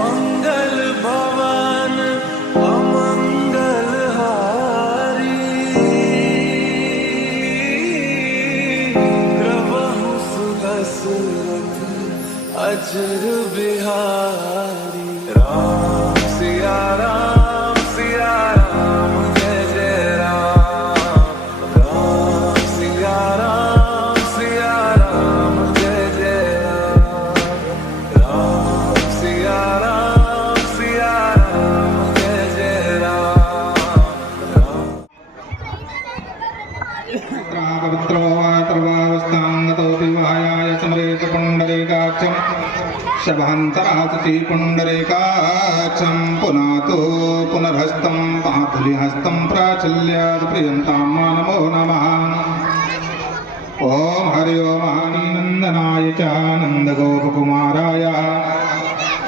मंगल भवन अमंगल हारी, प्रभु सुदशरथ अजर बिहारी। राम सिया राम जय जय राम। राम सिया राम जय जय राम। राम सिया राम जय जय राम। पवित्रो वातर्वावस्थांगतो दिवायाय समरेत पुंडरीकाक्षं शभान्तरासति पुंडरीकाक्षं पुनातो पुनर्हस्तं पातुलिहस्तं प्राचल्यात् प्रियन्तां नमो नमः। ओम हरि ओम आनंदनाय च नंदगोपकुमाराय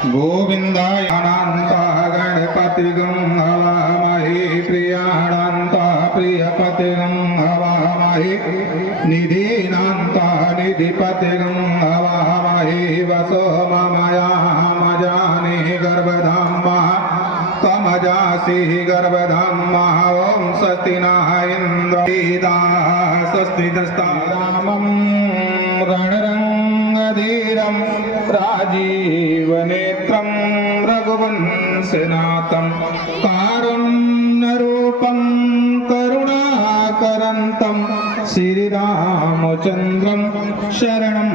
गोविंदाय अनंतः गणपतिगं हवामहे प्रियाणान्तः प्रियपतिगं हवामहे निधीनान्तः निधिपतिगं हवामहे वसो ममयामजाने गर्भधाम्मा तमजासि गर्भधाम्मा। ओम स्वस्ति नः इन्द्रवेदाः स्वस्ति नस्तारामं रणरङ्गधीरं राजीवनेत्रं रघुवंशनाथं कारुण्यरूपं करुणाकरन्तं श्रीरामचन्द्रं शरणं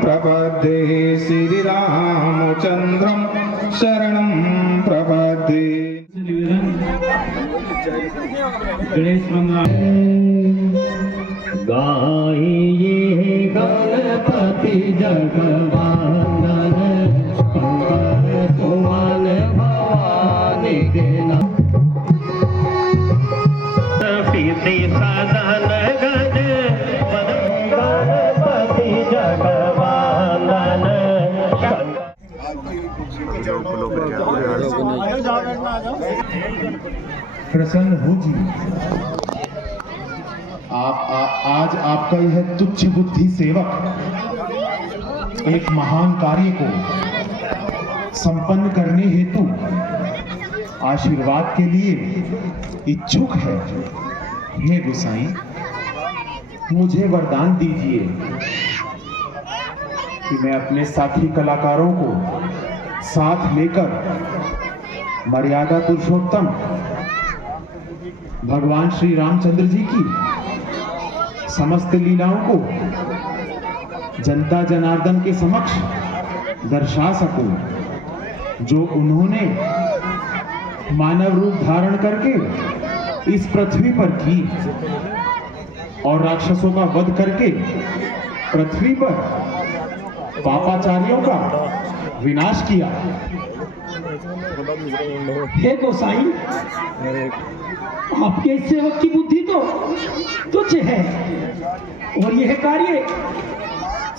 प्रपद्ये। श्रीरामचन्द्रं शरणं प्रपद्ये। गणेश गाइए गणपति जगवंदन सुमन भवानी के नाम सीते सदन गज गणपति जगवंदन। प्रसन्न हो जी। आज आपका यह तुच्छ बुद्धि सेवक एक महान कार्य को संपन्न करने हेतु आशीर्वाद के लिए इच्छुक है। हे गोसाई, मुझे वरदान दीजिए कि मैं अपने साथी कलाकारों को साथ लेकर मर्यादा पुरुषोत्तम भगवान श्री रामचंद्र जी की समस्त लीलाओं को जनता जनार्दन के समक्ष दर्शा सकूं, जो उन्होंने मानव रूप धारण करके इस पृथ्वी पर की और राक्षसों का वध करके पृथ्वी पर पापाचारियों का विनाश किया। हे गोसाई, आपके सेवक की बुद्धि तो तुच्छ है और यह कार्य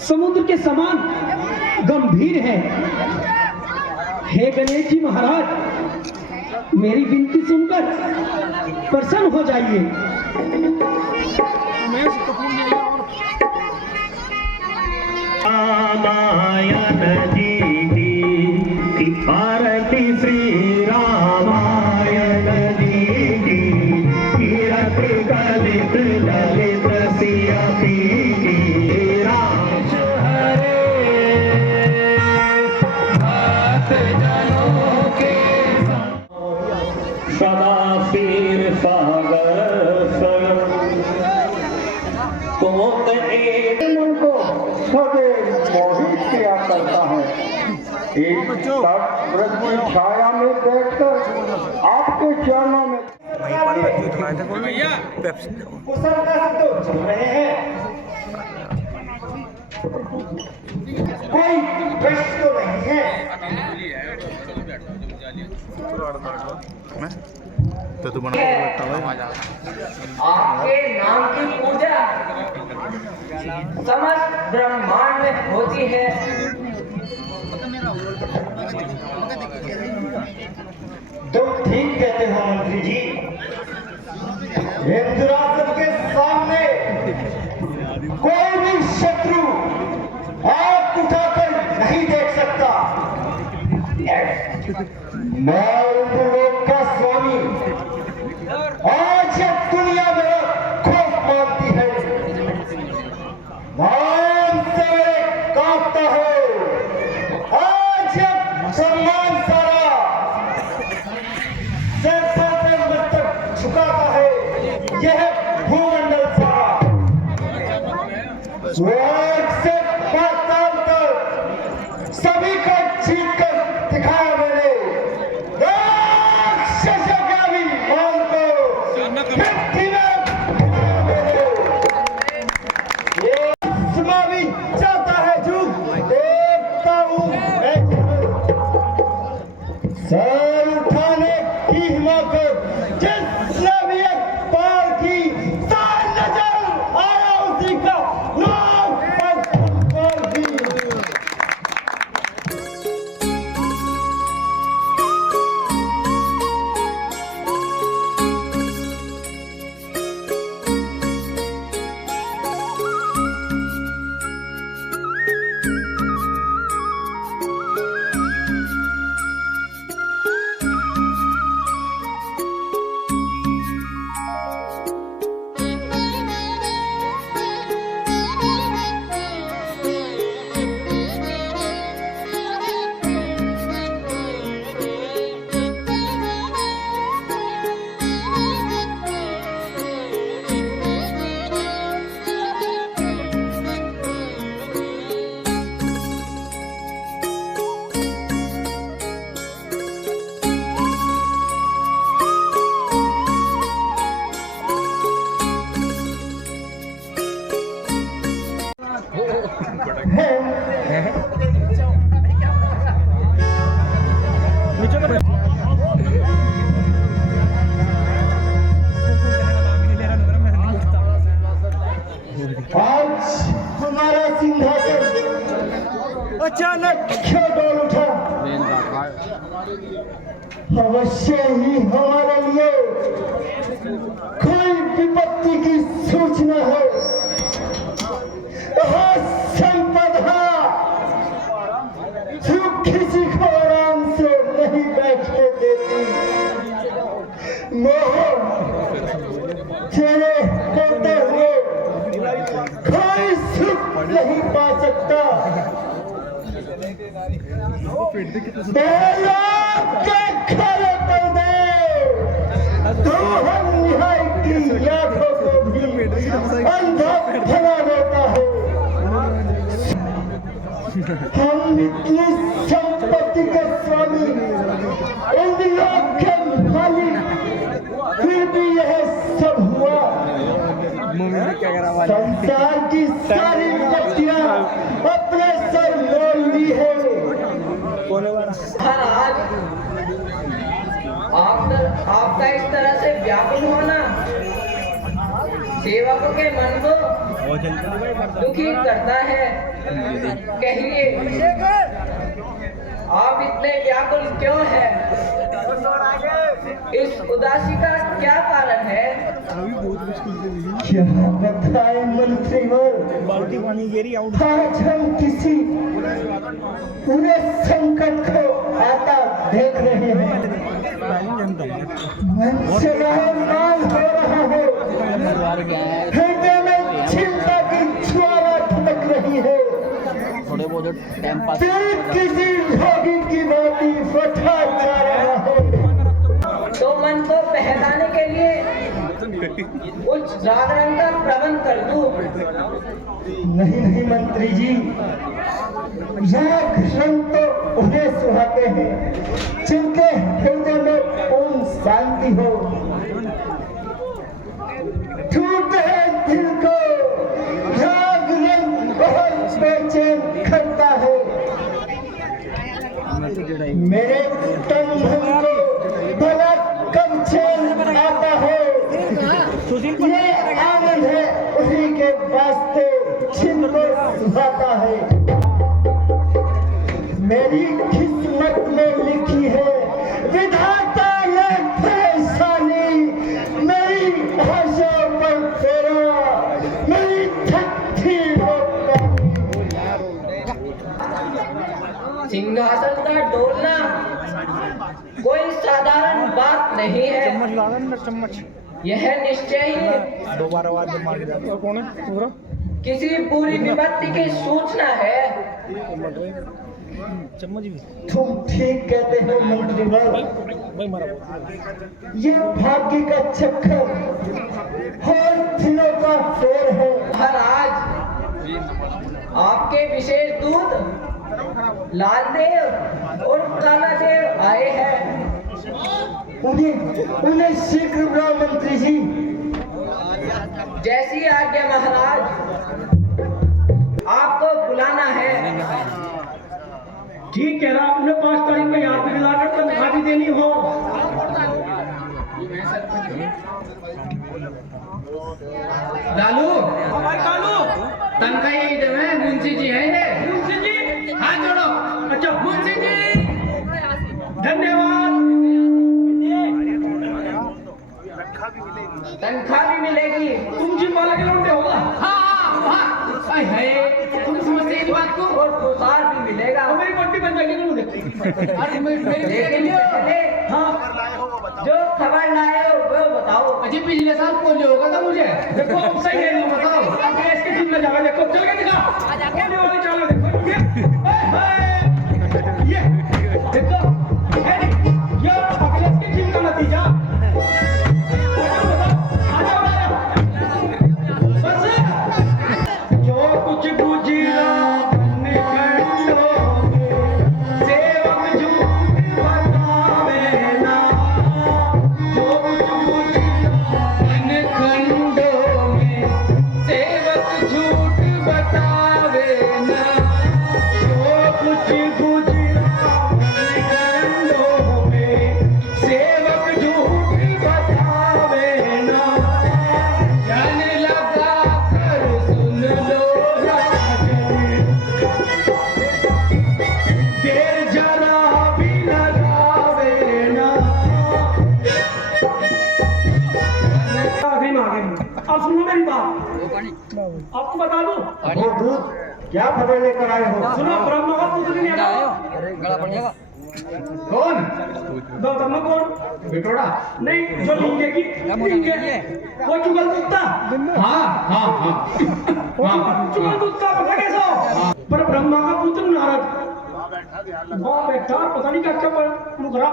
समुद्र के समान गंभीर है। हे गणेश जी महाराज, मेरी विनती सुनकर प्रसन्न हो जाइए। रामायण जी की पार्वती श्री रामायण जी की ललित ललित सिया पीटी राम हरे भक्त जनों के सदा पीर सागर तो एक मन को सदैव मोहित किया करता है। एक तट व्रत की छाया में बैठकर आपके चरणों में कुशल तो चल रहे हैं, कोई प्रश्न तो नहीं है। आपके नाम की पूजा समस्त ब्रह्मांड में होती है। तो ठीक कहते हो मंत्री जी, इंद्रासन के सामने कोई भी शत्रु आंख उठाकर नहीं देख सकता। मैं लोक का स्वामी आज दुनिया में खौफ मानती है, नाम से कांपता है, आज सम्मान सारा सिर पे मस्तक झुकाता है, यह भूमंडल सारा स्वर्ग से पाताल तक सभी को जीत कर दिखाया मैंने। राक्षसों के अभिमान को मिट्टी में मिलाया मैंने। ये आसमां भी चाहता है झुक, देखता हूं मैं सर उठाने की हिम्मत जिसने भी एक बार की साल नजर आया उसी का नाम पर भी। आज हमारा सिंहासन अचानक क्यों डोल उठा? अवश्य ही हमारे लिए कोई विपत्ति की सूचना है। संपदा किसी को आराम से नहीं बैठने देती। मोह तेरे होते हुए कोई सुख नहीं पा सकता। तू हम निहाय की आंखों को भी अंधा बना देता है। हम इतनी संपत्ति के स्वामी, इंद्रियों के मालिक, फिर भी यह सब हुआ। संसार की सारी विपत्तियां अपने सर मोल ली है। आपका इस तरह से व्याकुल होना सेवकों के मन को दुखी करता है। कहिए, आप इतने व्याकुल क्यों हैं? इस उदासी का क्या कारण है? क्या बताए मंत्रीवर, आज हम किसी पूरे संकट को आता देख रहे हैं। मन से रहमान हो रहा है, हृदय में चिंता की ज्वाला भड़क रही है। दिल किसी रोगी की भांति फटा जा रहा है। तो मन को बहलाने के लिए उच्च जागरण का प्रबंध कर दूं। नहीं नहीं मंत्री जी, जागरण तो उन्हें सुहाते हैं जिनके हृदय में ओम शांति हो। टूटे दिल को जागरण बहुत बेचैन करता है। मेरे तन मन को भला कब चैन आता है। ये आनंद है उन्हीं के वास्ते जिनको सुहाता है। मेरी किस्मत में लिखी है विधाता ने परेशानी, मेरी आशा पर फेरा, मेरी थकी सिंहासन का डोलना कोई साधारण बात नहीं है। यह निश्चय ही किसी पूरी विपत्ति की सूचना है। तुम ठीक कहते हो मंत्रीवर, ये भाग्य का चक्कर हर दिनों का फेर है। महाराज, आपके विशेष दूत लालदेव और कालादेव आए हैं। उन्हें शीघ्र बुलाओ मंत्री जी। जैसी आज्ञा महाराज, आपको बुलाना है। ठीक कह रहा, उन्हें 5 तारीख को याद दिलाकर तनख्वाह भी देनी हो। लालू, हमारे कालू तनख्वाह यही देवे, मुंशी जी है ये। मुंशी जी हाथ जोड़ो। अच्छा मुंशी जी, धन्यवाद। तनख्वाह भी मिलेगी। तुम जी माला के लौटे होगा। तुम समझते इस बात को? और पुरस्कार भी मिलेगा। और मेरी पट्टी बन जाएगी नहीं देखती। लेकिन पहले हाँ, जो खबर लाए हो वो बताओ। अजी पिछले साल पोलियो होगा था मुझे। देखो अब सही है, नहीं बताओ। अब देश की टीम में जावे, देखो चल के दिखा। बोलने वाली चाल देखो ये देखो, ये अखिलेश की टीम का नतीजा। जो कुछ गुजरा सेवक झूठ बतावे ना, जो कुछ गुजरा सेवक झूठ बतावे ना, जो कुछ गुजरा सेवक झूठ बतावे ना। ध्यान लगा कर सुन लो राजन, देर जरा भी लगावे ना। आगे अब सुनो मेरी बात, आपको बता दूं। वो दूत क्या खबर लेकर आए हो? सुनो, ब्रह्मा का पुत्र नहीं आया। कौन? ब्रह्मा कौन? बिटोड़ा। नहीं, जो लिंगे की लिंगे, वो चुगल कुत्ता। हाँ हाँ हाँ चुगल कुत्ता पता कैसा हो? पर ब्रह्मा का पुत्र नारद वहाँ बैठा, पता नहीं क्या क्या मुकरा।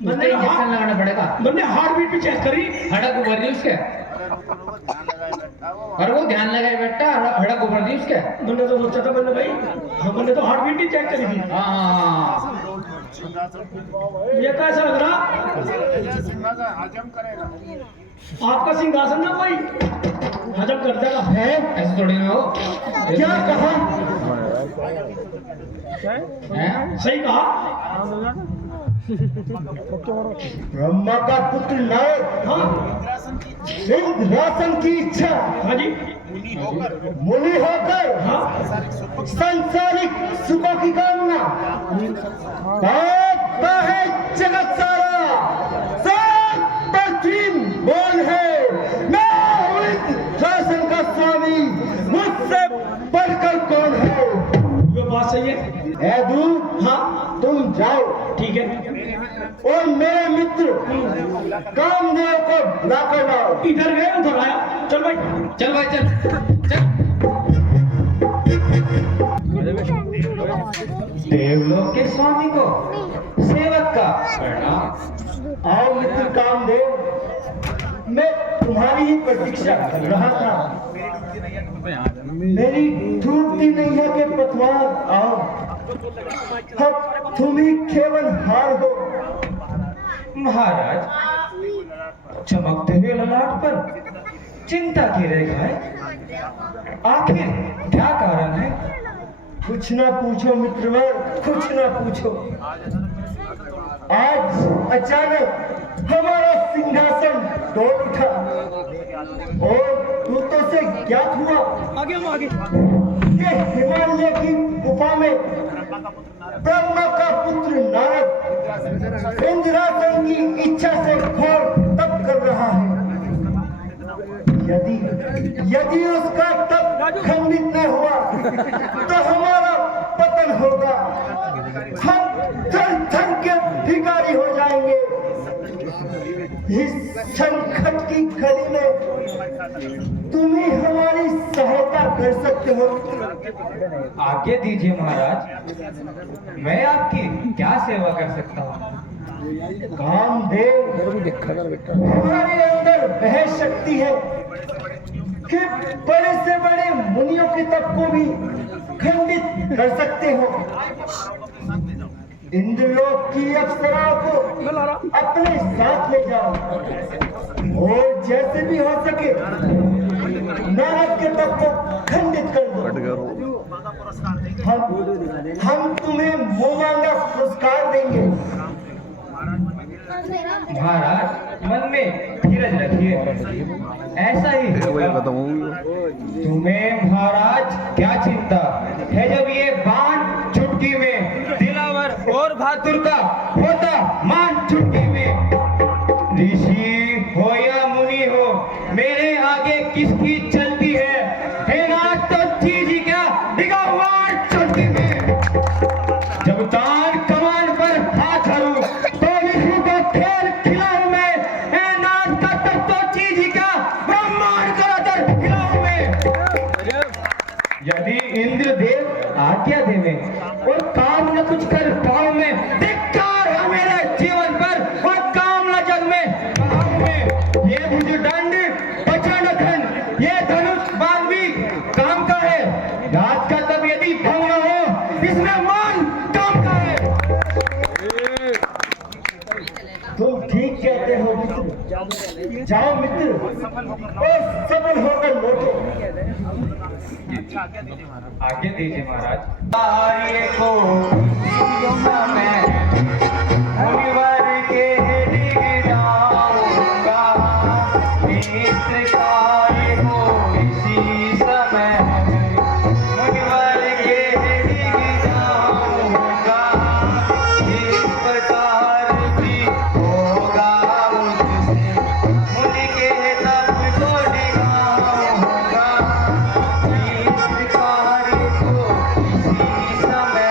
इंजेक्शन लगाना पड़ेगा। मैंने हार्ट बीट भी चेक करी। हड़क उभर दी उसके, और वो ध्यान लगाए बैठा, हड़क उभर दी उसके। मैंने तो सोचा था, मैंने भाई हमने तो हार्ट बीट भी चेक करी थी। हाँ ये कैसा लग रहा? आपका सिंहासन ना कोई हजम कर देगा है। ऐसे थोड़ी ना हो। क्या कहा? हैं? सही कहा। ब्रह्मा का पुत्र नारद हाँ इंद्रासन की इच्छा हाँ जी मुनि होकर हाँ संसारिक सुखों की कामना करता है। जगत सारा सब पृथ्वी बोल है, मैं हूँ इंद्रासन का स्वामी, मुझसे बढ़कर कौन है? ये बात सही है। ऐ दूत, हाँ तुम जाओ ठीक है। और मेरे मित्र कामदेव को लाकर लाओ। इधर गए उधर आया। चल भाई चल भाई चल चल। देवलोक के स्वामी को सेवक का आओ मित्र कामदेव, मैं तुम्हारी ही प्रतीक्षा कर रहा था। मेरी टूटती नैया के पतवार आओ, अब तुम ही केवल हार हो। महाराज, चमकते हुए ललाट पर चिंता की रेखाएं, आखिर क्या कारण है? कुछ ना पूछो मित्रवर, कुछ ना पूछो। आज अचानक हमारा सिंहासन डोल उठा और दूतों से ज्ञात हुआ आगे हम आगे। कि हिमालय की गुफा में ब्रह्मा का पुत्र नारद इंद्रासन की इच्छा से घोर तप कर रहा है। यदि उसका तप खंडित न हुआ तो हमारा पतन होगा, हम थर थर के भिखारी हो जाएंगे। इस संकट की घड़ी में तुम ही हमारी सहायता कर सकते हो। आज्ञा दीजिए महाराज, मैं आपकी क्या सेवा कर सकता हूँ? कामदेव, हमारे अंदर वह शक्ति है कि बड़े से बड़े मुनियों के तप को भी खंडित कर सकते हो। इंद्रलोक की अप्सराओं को अपने साथ ले जाओ और जैसे भी हो सके नारद के तप को खंडित कर दो। हम तुम्हें मुआवजा पुरस्कार देंगे। महाराज, मन में धीरज रखिए, ऐसा ही होगा। तुम्हें महाराज क्या चिंता है, जब ये बाण चुटकी में दिलावर और बहादुर का होता मान चुटकी में। ऋषि हो या मुनि हो, मेरे आगे किसकी चलती है? हे नाथ, तो चीज क्या दिखा हुआ चुटकी में। जब तान कमान पर हाथ धरूं तो विष्णु को खेल खिलाऊं मैं। हे नाथ, तब तो चीज क्या ब्रह्मांड का दर खिलाऊं मैं। यदि इंद्रदेव आज्ञा देवे और काम न कुछ कर पाऊं मैं, धिक्कार है मेरे जीवन पर और काम न जग में पाऊं मैं। ये भुजदंड प्रचंड खंड, ये धनुष बाण भी काम का है। राज का तब यदि भंग न हो, इसमें मान काम का है। तुम ठीक कहते हो मित्र। जाओ मित्र और सफल होकर लौटो। आज्ञा दीजिए महाराज। कार्य को समय मुनिवर के डिग जाऊंगा, मित्र कार्य को इसी समय मुनिवर के डिग जाऊंगा। इस प्रकार भी होगा मुझसे, मुनि के तप को डिगाऊंगा। इस कार्य को इसी समय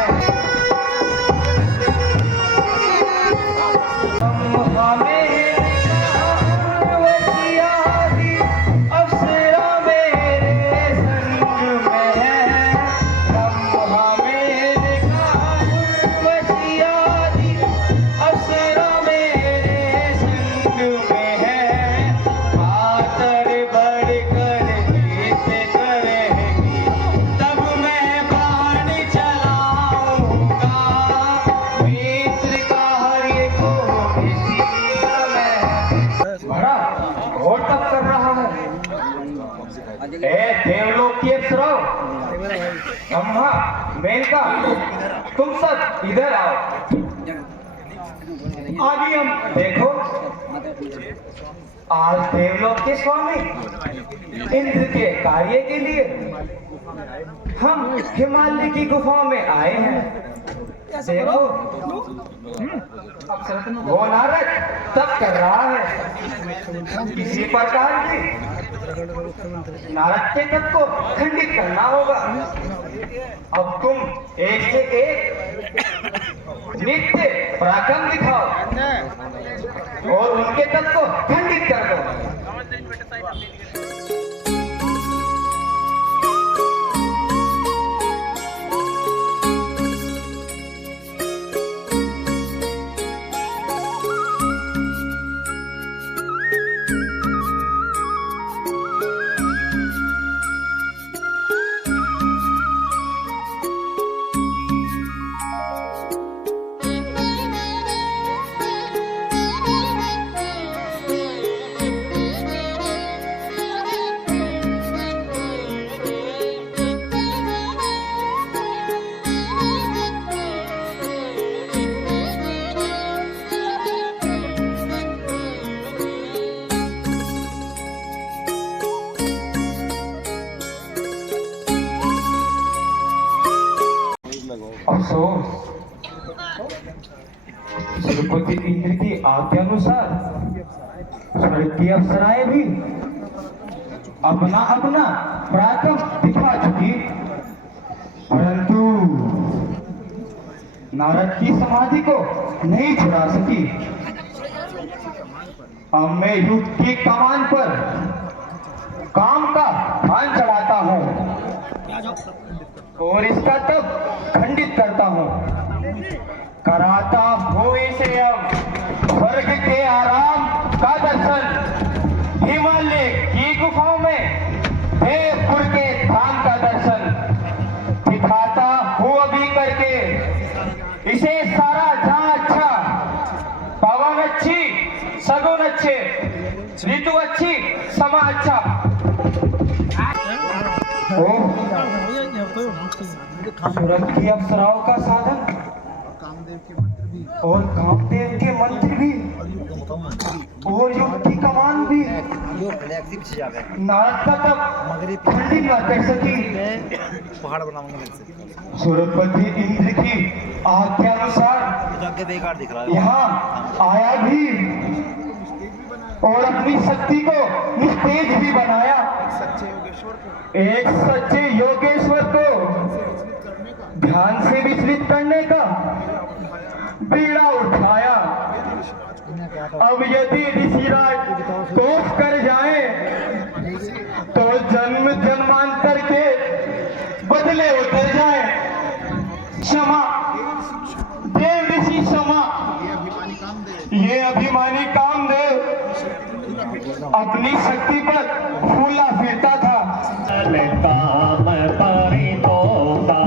देवलोक की अप्सराओं, ब्रह्मा, मेनका, तुम सब इधर आओ। आगे हम देखो, आज देवलोक के स्वामी इंद्र के कार्य के लिए हम हिमालय की गुफाओं में आए हैं। देखो, वो नारद तप कर रहा है। इसी प्रकार की नारद के तप को खंडित करना होगा। अब तुम एक से एक नित्य पराक्रम दिखाओ और उनके तप को खंडित कर दो। अफसोस, श्रीपति इंद्र की आज्ञा अनुसार स्वर्ग की अप्सराएं भी अपना अपना पराक्रम दिखा चुकी, परंतु नारद की समाधि को नहीं छुड़ा सकी। अब मैं युद्ध की कमान पर काम का ध्यान चढ़ाता हूँ और इसका तब खंडित करता हूँ। कराता भूमि से अब स्वर्ग के आराम का दर्शन, हिमालय की गुफाओं में देवपुर के धाम का दर्शन दिखाता हूँ अभी करके इसे सारा जहां अच्छा, पवन अच्छी, सगुन अच्छे, ऋतु अच्छी, समा अच्छा। सूरज की अप्सराओं का साधन और कामदेव के मंत्र भी और युग की कमान भी नारद का तब ठंडी न कर सकी। सूरजपति इंद्र की आज्ञानुसार यहाँ आया भी और अपनी शक्ति को निस्तेज भी बनाया। एक सच्चे योगेश्वर को ध्यान से विचलित करने का बीड़ा उठाया। अब यदि ऋषिराज दोष कर जाए तो जन्म जन्मांतर के बदले उतर जाए। क्षमा देव ऋषि क्षमा। ये अभिमानी कामदेव अपनी शक्ति पर फूला फिरता था। काम परितोषा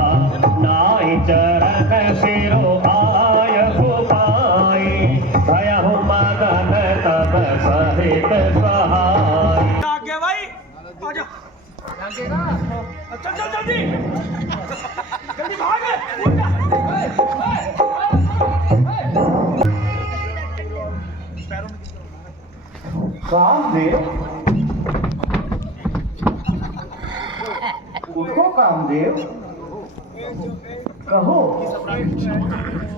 नाई चरण सिरो आय गोपाई भयहु मगन तब सहित सहाय। आगे भाई आजा, चल चल जल्दी जल्दी भाग। कामदेव उठो कामदेव, कहो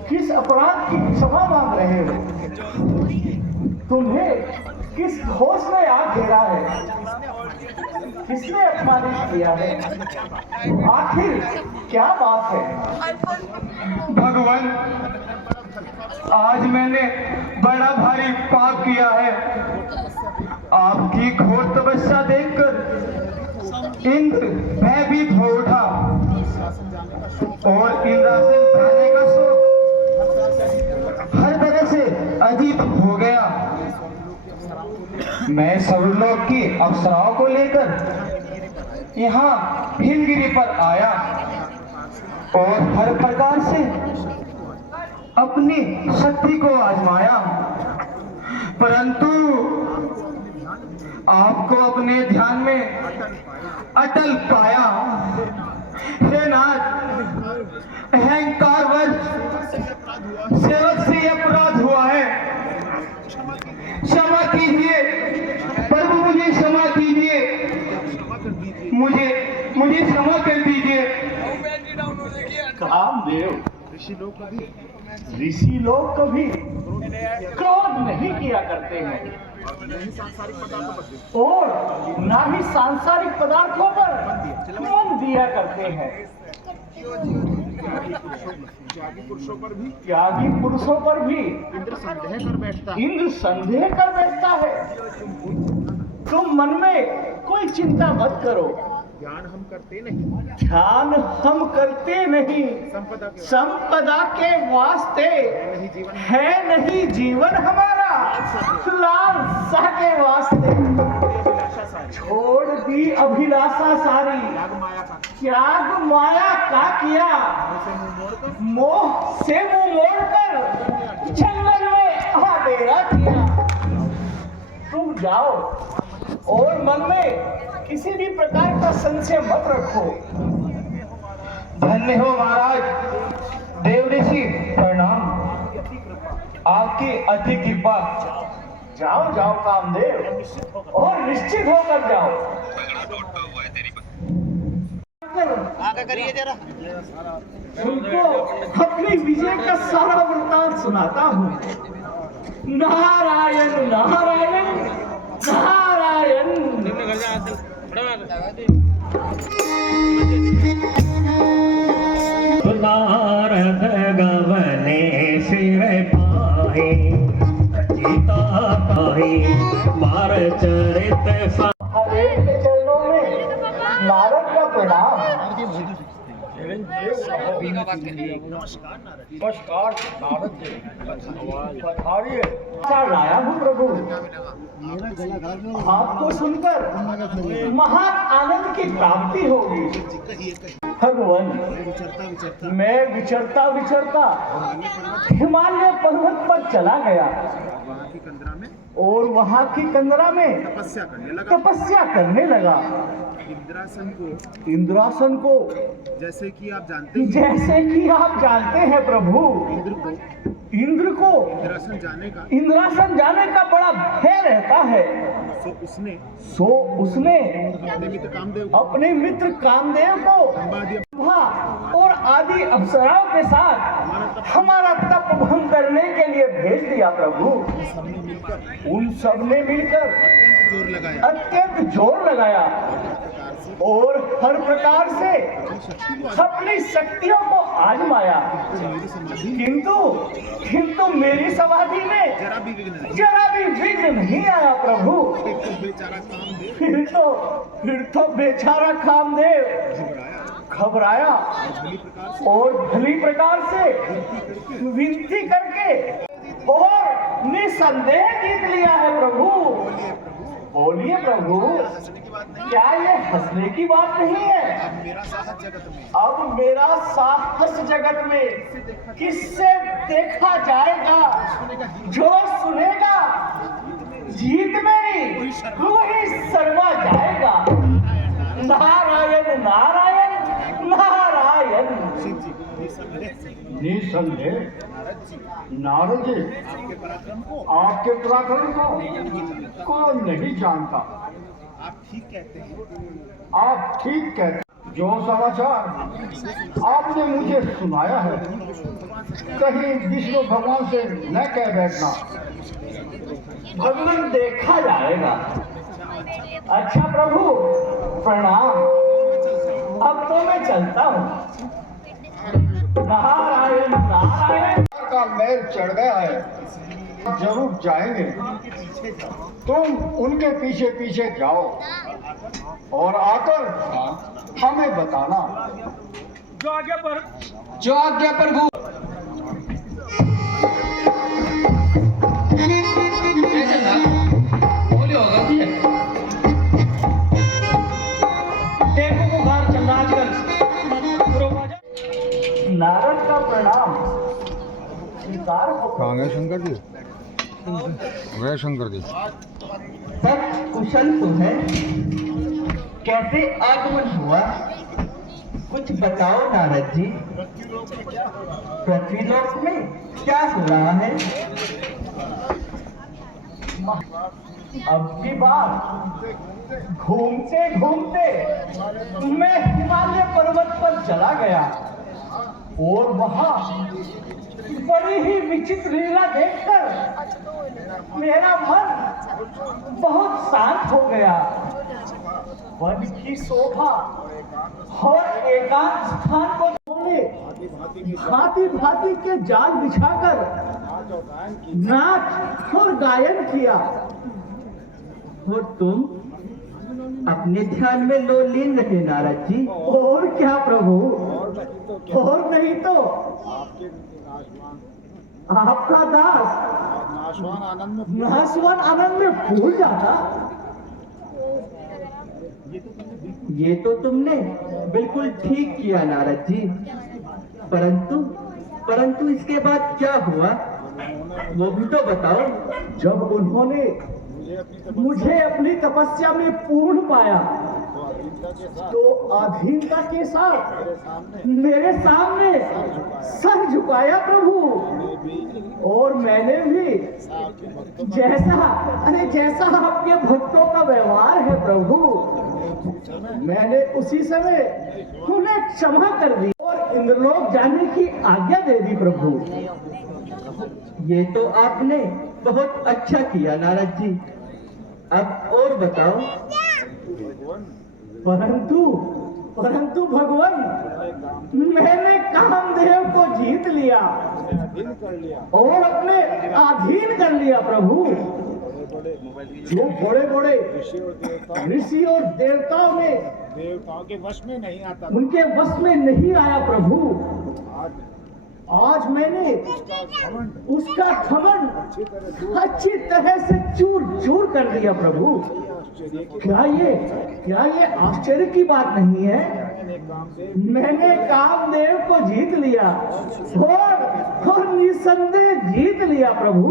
किस अपराध की क्षमा मांग रहे हो? तुम्हें किस दोष ने आ घेरा है? किसने अपमानित किया है? आखिर क्या बात है? भगवान, आज मैंने बड़ा भारी पाप किया है। आपकी घोर तपस्या देखकर इंद्र भयभीत हो उठा और इंद्रासन जाने का शोक हर तरह से अजीब हो गया। मैं सर्वलोक की अप्सराओं को लेकर यहाँ हिमगिरी पर आया और हर प्रकार से अपनी शक्ति को आजमाया, परंतु आपको अपने ध्यान में अटल पाया। हे नाथ, अहंकारवश सेवक से अपराध हुआ है, क्षमा कीजिए प्रभु, मुझे क्षमा कीजिए, मुझे क्षमा कर दीजिए। कामदेव, ऋषि लोग कभी क्रोध नहीं किया करते हैं और ना ही सांसारिक पदार्थों पर मन दिया करते हैं। त्यागी पुरुषों पर भी इंद्र संदेह कर बैठता है। तुम मन में कोई चिंता मत करो, ध्यान हम करते नहीं, संपदा के वास्ते है नहीं जीवन हमारा, लालसा के वास्ते छोड़ दी अभिलाषा सारी, त्याग माया का किया, मोह से मुंह मोड़कर जंगल में आडेरा किया। तुम जाओ और मन में किसी भी प्रकार का संशय मत रखो। धन्य हो महाराज। देव ऋषि प्रणाम, आपकी अति कृपा। जाओ जाओ कामदेव, और निश्चित होकर जाओ। आगे करिए जरा। उनको अपनी विजय का सारा वृत्तांत सुनाता हूँ। नारायण नारायण नारायण। नारद गवन पाही सीता पाही मार चरित हरेक के चरणों में नारद का प्रणाम। नमस्कार नारद जी, पधारिए। लाया हूँ प्रभु, आपको सुनकर महान आनंद की प्राप्ति होगी। भगवान, मैं विचरता विचरता हिमालय पर्वत पर चला गया और वहाँ की कंदरा में तपस्या करने लगा। इंद्रासन को जैसे कि आप जानते हैं प्रभु, इंद्र को इंद्रासन जाने का बड़ा भय रहता है। सो उसने अपने मित्र कामदेव को और आदि अप्सराओं के साथ हमारा तप भंग करने के लिए भेज दिया प्रभु। उन सब ने मिलकर अत्यंत जोर लगाया और हर प्रकार से अपनी शक्तियों को आजमाया, किंतु मेरी समाधि में जरा भी विघ्न नहीं आया प्रभु। फिर तो बेचारा कामदेव घबराया और भली प्रकार से विनती करके और निसंदेह जीत लिया है प्रभु। बोलिए प्रभु, क्या ये हंसने की बात नहीं है? अब मेरा साहस जगत में किससे देखा जाएगा? जो सुनेगा जीत मेरी वही शर्मा जाएगा। नारायण नारायण नारायण। निसंदेह नारद जी, आपके पराक्रम को कौन नहीं जानता। आप ठीक कहते हैं। जो समाचार आपने मुझे सुनाया है, कहीं विष्णु भगवान से न कह बैठना। भगवान देखा जाएगा। अच्छा प्रभु, प्रणाम। अब तो मैं चलता हूँ। नारायण नारायण। का मैल चढ़ गया है, जरूर जाएंगे। तुम उनके पीछे पीछे जाओ और आकर हमें बताना। जो आज्ञा पर नारद का प्रणाम स्वीकार हो। कहाँ शंकर जी? गए शंकर जी। सब कुशल तो है? कैसे आगमन हुआ, कुछ बताओ नारद जी। पृथ्वीलोक में क्या हो रहा है? अब की बार घूमते घूमते मैं हिमालय पर्वत पर चला गया और वहाँ बड़ी ही विचित्र लीला देखकर मेरा मन बहुत शांत हो गया। वन की शोभा और एकांत स्थान को भांति भांति के जाल बिछाकर नाच और गायन किया। और तुम अपने ध्यान में लीन रहे नारद जी। और क्या प्रभु, और नहीं तो आपका दास नाशवान आनंद में भूल जाता। ये तो तुमने बिल्कुल ठीक किया नारद जी, परंतु इसके बाद क्या हुआ वो भी तो बताओ। जब उन्होंने मुझे अपनी तपस्या में पूर्ण पाया तो अधीनता के साथ मेरे सामने सर झुकाया प्रभु। और मैंने भी जैसा आपके भक्तों का व्यवहार है प्रभु, मैंने उसी समय उन्हें क्षमा कर दी और इंद्रलोक जाने की आज्ञा दे दी प्रभु। ये तो आपने बहुत अच्छा किया नारद जी। अब और बताओ। परंतु भगवान, मैंने कामदेव को जीत लिया और अपने अधीन कर लिया प्रभु। जो बड़े बड़े ऋषि और देवताओं के वश में नहीं आता, उनके वश में नहीं आया प्रभु। आज मैंने उसका घमंड अच्छी तरह से चूर चूर कर दिया प्रभु। क्या ये आश्चर्य की बात नहीं है? मैंने कामदेव को जीत लिया और निसंदेह जीत लिया प्रभु।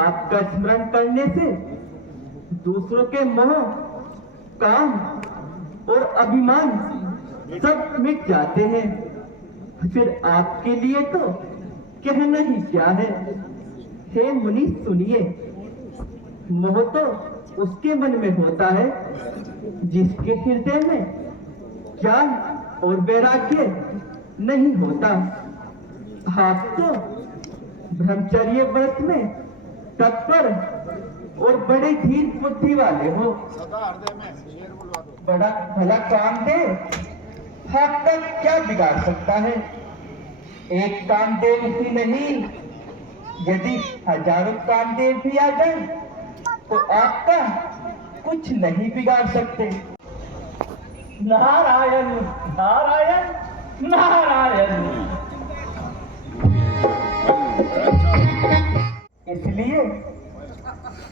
आपका स्मरण करने से दूसरों के मोह, काम और अभिमान सब मिट जाते हैं। फिर आपके लिए तो कहना ही क्या है। हे मुनि सुनिए, मोह तो उसके मन में होता है जिसके हृदय में ज्ञान और वैराग्य नहीं होता। आप तो ब्रह्मचर्य व्रत में तत्पर और बड़े धीर बुद्धि वाले हो। बड़ा भला कामदेव आपका क्या बिगाड़ सकता है? एक कामदेव ही नहीं, यदि हजारों कामदेव भी आ जाए तो आपका कुछ नहीं बिगाड़ सकते। नारायण नारायण नारायण। इसलिए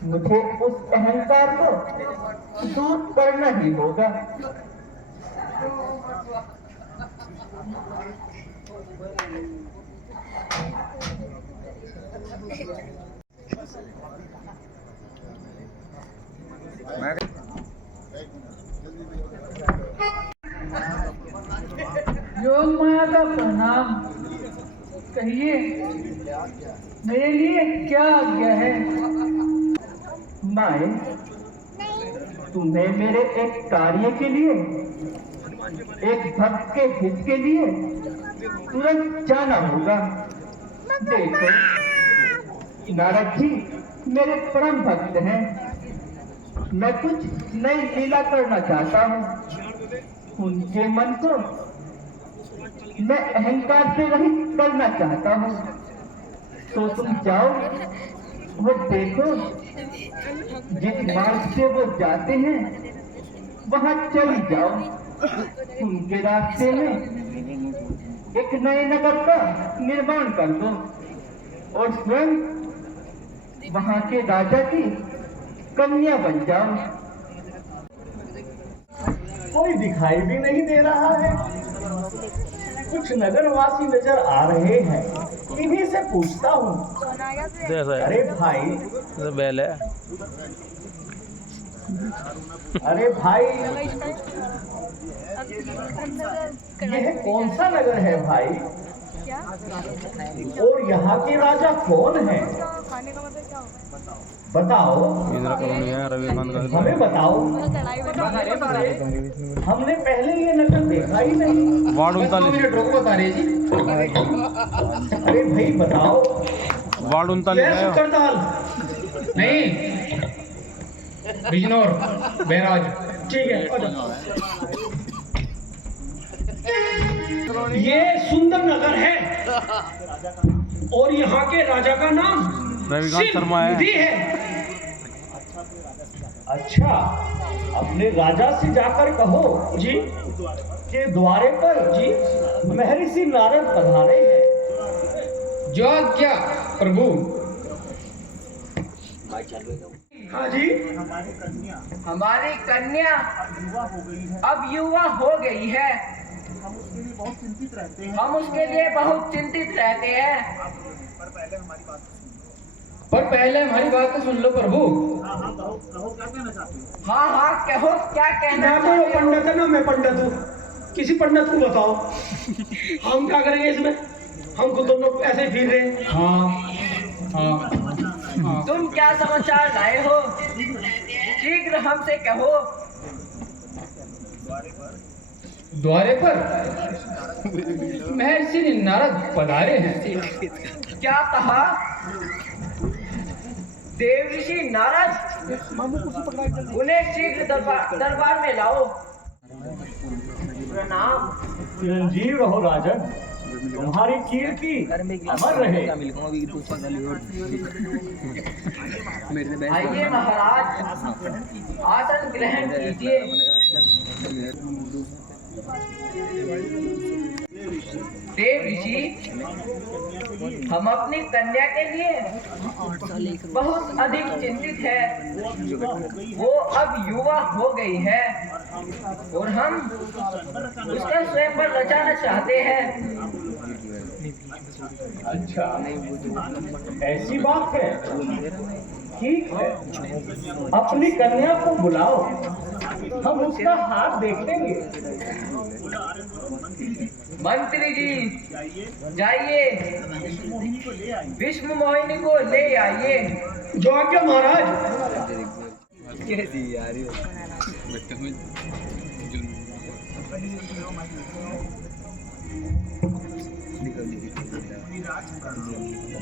मुझे उस अहंकार को दूर करना ही होगा। योग माया का प्रणाम। कहिए मेरे लिए क्या आज्ञा है? माए, तुम्हें मेरे एक कार्य के लिए, एक भक्त के हित के लिए तुरंत जाना होगा। देखो, नारद जी मेरे परम भक्त हैं। मैं कुछ नई लीला करना चाहता हूँ। उनके मन को मैं अहंकार से रहित करना चाहता हूँ। तो तुम जाओ और देखो, जिस मार्ग से वो जाते हैं वहां चली जाओ। उनके रास्ते में एक नए नगर का निर्माण कर दो और स्वयं वहां के राजा की कन्या बन जाओ। कोई दिखाई भी नहीं दे रहा है। कुछ नगरवासी नजर आ रहे हैं, इन्हीं से पूछता हूँ। अरे भाई, अरे भाई, यह कौन सा नगर है भाई? और यहाँ के राजा कौन है? बताओ, हमें बताओ। हमने पहले ये नगर देखा ही नहीं। बता रहे जी। अरे भाई बताओ। करताल नहीं, बिजनौर बैराज। ठीक है, ये सुंदर नगर है और यहाँ के राजा का नाम सिंह है। अच्छा, अपने राजा से जाकर कहो जी के द्वारे पर जी महर्षि नारद पधारे हैं। जो क्या प्रभु? हाँ जी। हमारी कन्या अब युवा हो गई है। हम उसके लिए बहुत चिंतित रहते हैं। पर पहले हमारी बात तो सुन लो प्रभु। हाँ हाँ कहो, क्या कहना मैं तो चाहते हो? पंडित है ना, मैं पंडित हूँ। किसी पंडित को बताओ, हम क्या करेंगे इसमें? हम खुद दोनों ऐसे ही फिर रहे हैं। हाँ। तुम क्या समाचार लाए हो? शीघ्र हमसे कहो। द्वारे पर महर्षि नारद पधारे हैं। क्या कहा? देवऋषि नारद, उन्हें शीघ्र दरबार में लाओ। प्रणाम। चिरंजीव रहो राजन। तुम्हारी कीर्ति अमर रहे। आइए महाराज, आसन ग्रहण कीजिए। देव ऋषि, हम अपनी कन्या के लिए बहुत अधिक चिंतित है। वो अब युवा हो गई है और हम उसका स्वयंवर रचाना चाहते हैं। अच्छा, ऐसी बात है। ठीक है, अपनी कन्या को बुलाओ, हम उसका हाथ देख लेंगे। मंत्री जी, जाइए विष्णु मोहिनी को ले आइए। जो आज्ञा महाराज।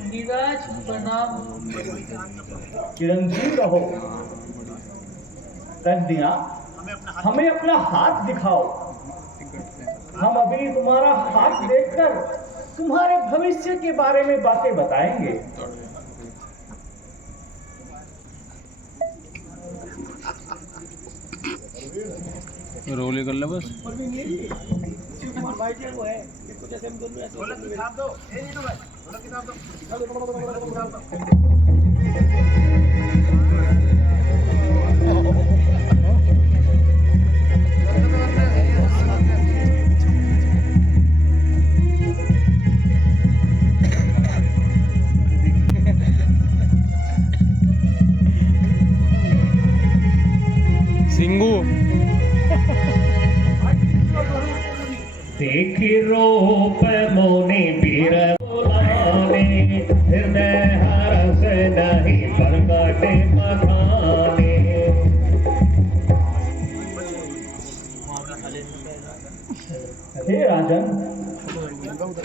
नीरज प्रणाम। चिरंजीव रहो। कन्या, हमें अपना हाथ दिखाओ। हम अभी तुम्हारा हाथ देखकर तुम्हारे भविष्य के बारे में बातें बताएंगे। रोले कर ले बस। सिंगू देखी रूप मोने पीर बोलाने, हृदय हरस नहीं प्रगटे बखाने। हे राजन,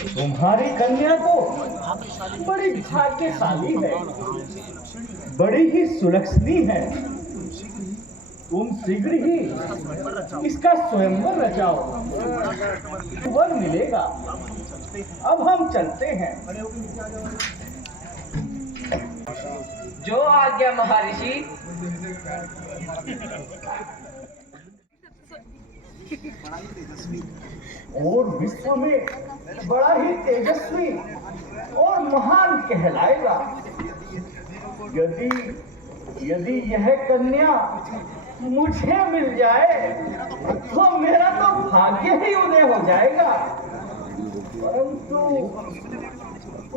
तुम्हारी कन्या तो बड़ी भाग्यशाली है, बड़ी ही सुलक्षणी है। तुम शीघ्र ही इसका स्वयंवर रचाओ, वर मिलेगा। अब हम चलते हैं। जो आज्ञा महर्षि। और विश्व में बड़ा ही तेजस्वी और महान कहलाएगा। यदि यह कन्या मुझे मिल जाए तो मेरा तो भाग्य ही उदय हो जाएगा। परंतु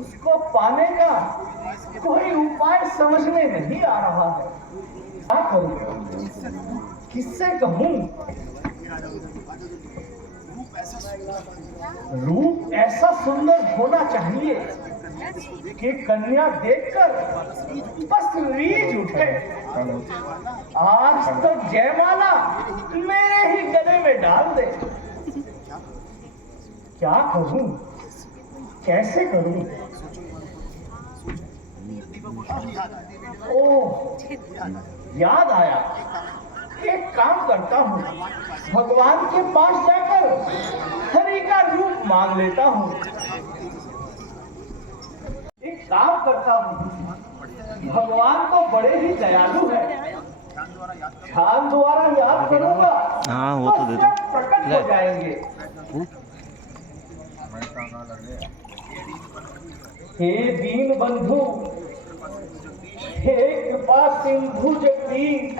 उसको पाने का कोई उपाय समझ में नहीं आ रहा है। क्या करूं, किससे कहूं? रूप ऐसा सुंदर होना चाहिए कि कन्या देखकर बस रीझ उठे। आज तो जयमाला मेरे ही गले में डाल दे। क्या करूं, कैसे करूं? ओह, याद आया। एक काम करता हूँ, भगवान के पास जाकर हरि का रूप मांग लेता हूँ। एक काम करता हूँ, भगवान तो बड़े ही दयालु है। ध्यान द्वारा याद करूंगा, हाँ, वो तो दे दो। प्रकट हो जाएंगे। हे दीन बंधु, हे कृपा सिंधु जगदीश,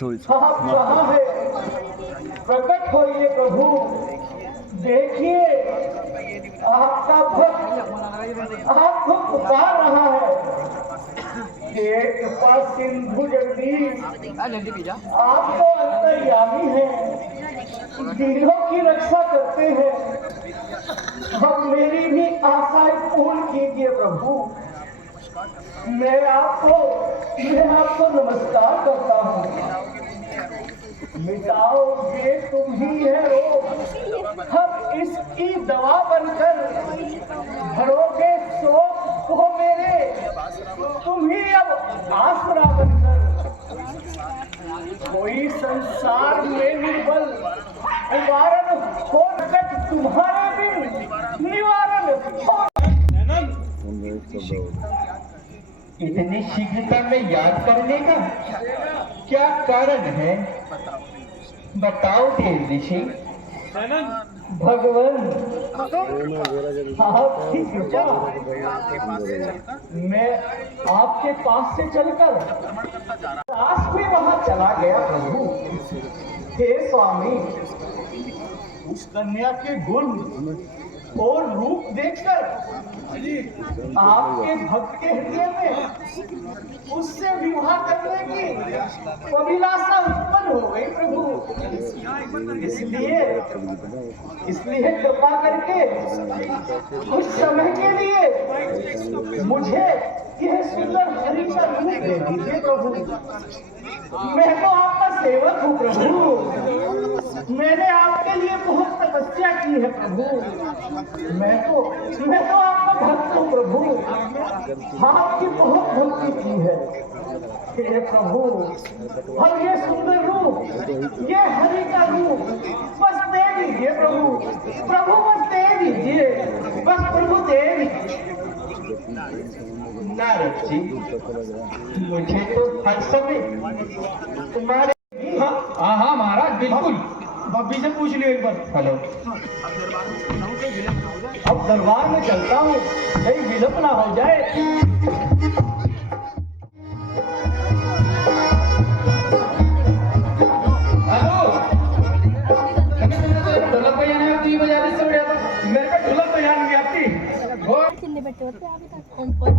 सॉरी आप कहाँ है? प्रकट होइए प्रभु। देखिए, आपका भक्त आपको पुकार रहा है। हे कृपा सिंधु जगदीश, आप तो अंतर्यामी हैं, दीनों की रक्षा करते हैं। अब मेरी भी आशाएं पूर्ण कीजिए प्रभु। मैं आपको नमस्कार करता हूँ। मिटाओगे तुम ही है रोग, हम इसकी दवा बनकर भरोगे शोक को मेरे, तुम ही अब आसरा बनकर। कोई संसार में निर्बल उदाहरण हो सकत तुम्हारे बिन इतनी शीघ्रता में याद करने का क्या कारण है? बताओ देव ऋषि। भगवान आपकी कृपा, मैं आपके पास से चलकर दास में वहां चला गया प्रभु। हे स्वामी, उस कन्या के गुण और रूप देखकर आपके भक्त के हृदय में उससे विवाह करने की अभिलाषा उत्पन्न हो गई प्रभु। इसलिए कृपा करके कुछ समय के लिए मुझे यह सुंदर हरि का रूप दे दीजिए प्रभु। मैं तो आपका सेवक हूँ प्रभु, मैंने आपके लिए बहुत तपस्या की है प्रभु। मैं तो आपका भक्त हूँ प्रभु, आपकी बहुत भक्ति की है हे प्रभु। और ये सुंदर रूप, ये हरि का रूप बस दे दीजिए प्रभु, प्रभु बस दे दीजिए, बस प्रभु दे दीजिए। नारद जी, मुझे तो हर समय तुम्हारे हाँ हाँ महाराज, बिल्कुल। बब्बी से पूछ लियो एक बार। हेलो, अब दरबार में चलता हूँ, कहीं विलंब ना हो जाए। ढोलक बजाने में तुझे बजाने से उड़े तो मेरे को ढोलक बजाने नहीं आती। चिल्ले बैठे होते अभी तक कंपोज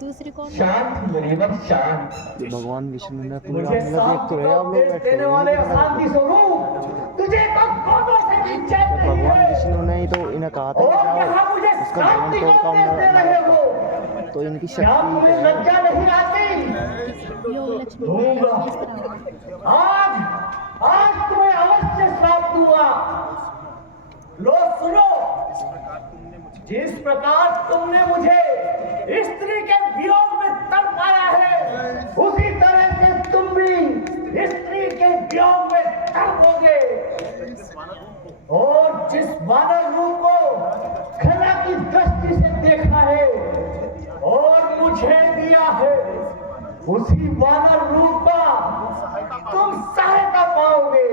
दूसरी कौन? शांत मुनिवर शांत। भगवान विष्णु ने मुझे शांति देने वाले शांति स्वरूप, तुझे कौन से चैन नहीं भगवान है? विष्णु ने ही तो इन्हें कहा था और कि यहाँ मुझे उसका शांति भगवान क्यों तोड़ता दे रहे हो? हूँ तो इनकी क्या तुम्हें शक्ति लज्जा नहीं आती? योग लक्ष्मी दूंगा। आज तुम्हें अवश्य श्राप दूंगा। लो सुनो, जिस प्रकार तुमने मुझे स्त्री के वियोग में तड़पाया है, उसी तरह से तुम भी स्त्री के वियोग में तड़पोगे। और जिस वानर रूप को खला की दृष्टि से देखा है और मुझे दिया है, उसी वानर रूप का तुम सहायता पाओगे।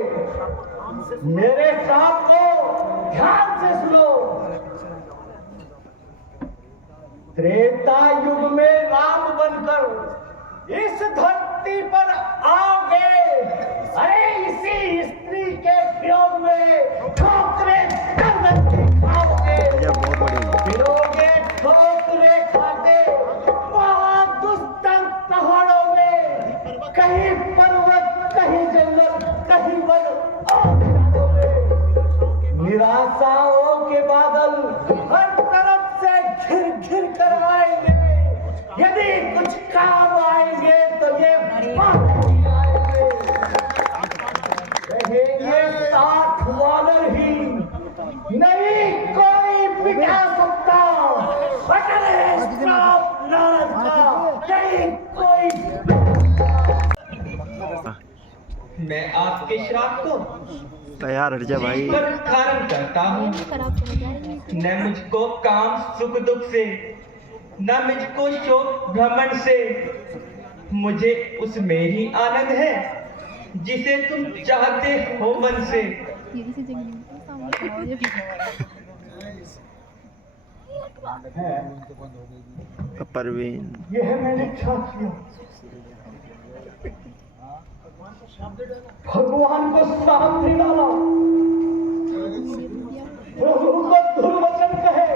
मेरे साथ को ध्यान से सुनो। त्रेता युग में राम बनकर इस धरती पर आओगे। अरे इसी कहीं पर्वत, कहीं जंगल, कहीं वन, निराशाओं के बादल हर तरफ से घिर घिर कर आएंगे। यदि कुछ काम आएंगे तो ये रहेंगे साथ वानर ही, नहीं कोई बिठा सकता। नहीं कोई। मैं आपके श्राप को तैयार हट जा भाई। पर धारण करता हूँ। न मुझको काम सुख दुख से, न मुझको शोक भ्रमण से, मुझे उसमें ही आनंद है जिसे तुम चाहते हो मन से। परवीन यह मैंने क्या किया? भगवान को साथ नहीं डाला, प्रभु को दुर्वचन कहे।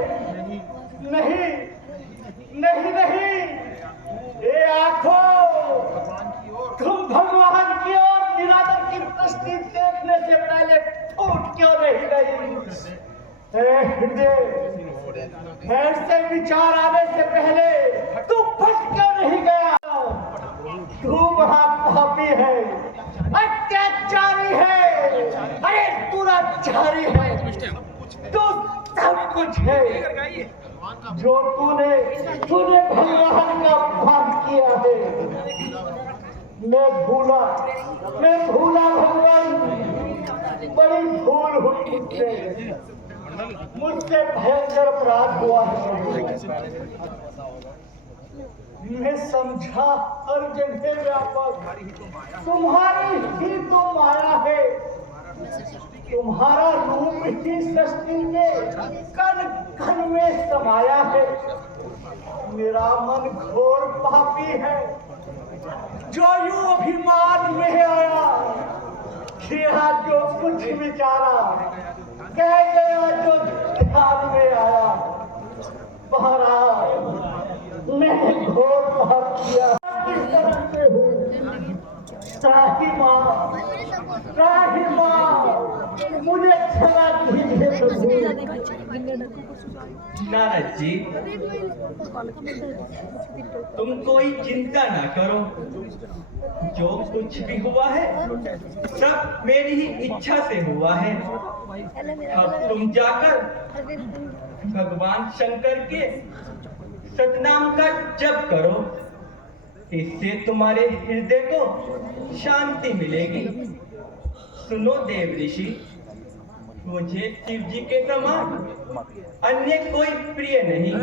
नहीं नहीं नहीं, ये आंखों, तुम भगवान की ओर निरादर की दृष्टि देखने से पहले फूट क्यों नहीं गई? हृदय, ऐसे विचार आने से पहले तू फट क्यों नहीं गया? तू महापापी है, अत्याचारी है, अरे दुराचारी है, तू सब कुछ है। जो तूने भगवान का अपमान किया है। मैं भूला भगवान, बड़ी भूल हुई मुझसे भयंकर अपराध हुआ है। मैं समझा हर जगह व्यापक तुम्हारी ही तो माया है, तुम्हारा रूप ही सृष्टि के कण कण में समाया है। मेरा मन घोर पापी है, जो यूं अभिमान में आया, किया जो कुछ विचारा, कह गया जो ध्यान में आया। महाराज, मैंने घोर पाप किया। किस तरह से हूँ? त्राही माँ, मुझे क्षमा कीजिए प्रभु। नारद जी, तुम कोई चिंता ना करो। जो कुछ भी हुआ है सब मेरी ही इच्छा से हुआ है। अब तुम जाकर भगवान शंकर के सतनाम का जप करो, इससे तुम्हारे हृदय को शांति मिलेगी। सुनो देव ऋषि, मुझे शिव जी के समान अन्य कोई प्रिय नहीं।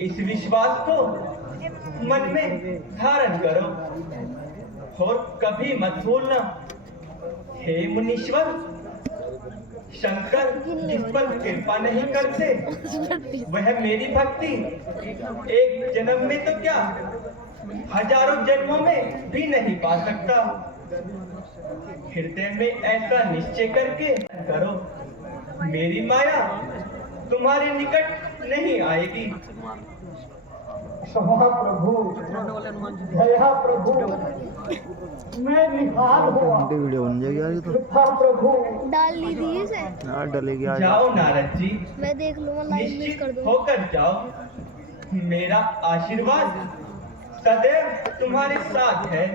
इस विश्वास को मन में धारण करो और कभी मत भूलना, हे मुनीश्वर, शंकर जिस पर कृपा नहीं करते वह मेरी भक्ति एक जन्म में तो क्या, हजारों जन्मों में भी नहीं पा सकता। हृदय में ऐसा निश्चय करके करो, मेरी माया तुम्हारे निकट नहीं आएगी। क्षमा प्रभु, दया प्रभु, मैं निहाल हुआ। वीडियो बन जाएगी यार ये तो। कृपा प्रभु, डाल लीजिए इसे। हाँ डलेगी आज। जाओ नारद जी, मैं देख लूंगा, लाइव में कर निश्चित दूंगा। होकर जाओ। मेरा आशीर्वाद सदैव तुम्हारे साथ है।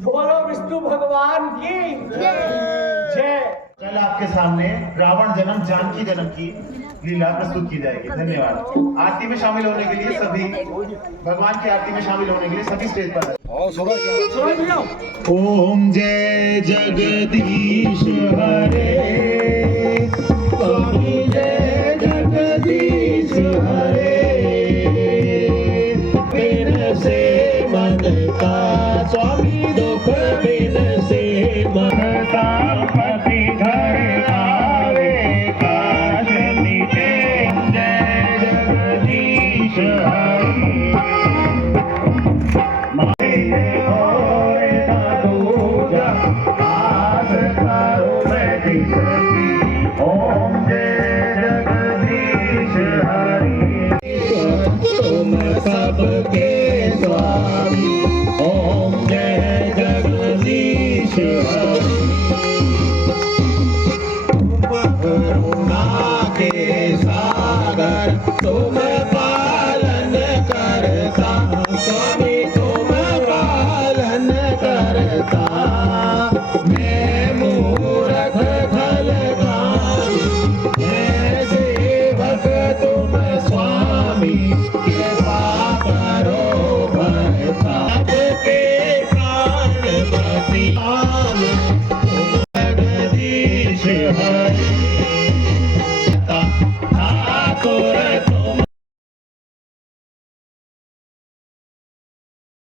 बोलो विष्णु भगवान की जय। कल आपके सामने रावण जन्म जानकी जन्म की लीला प्रस्तुत की जाएगी। धन्यवाद। आरती में शामिल होने के लिए सभी, भगवान की आरती में शामिल होने के लिए सभी स्टेज पर। ओम जय जगदीश हरे, स्वामी जय जगदीश हरे, फिर से मन का स्वामी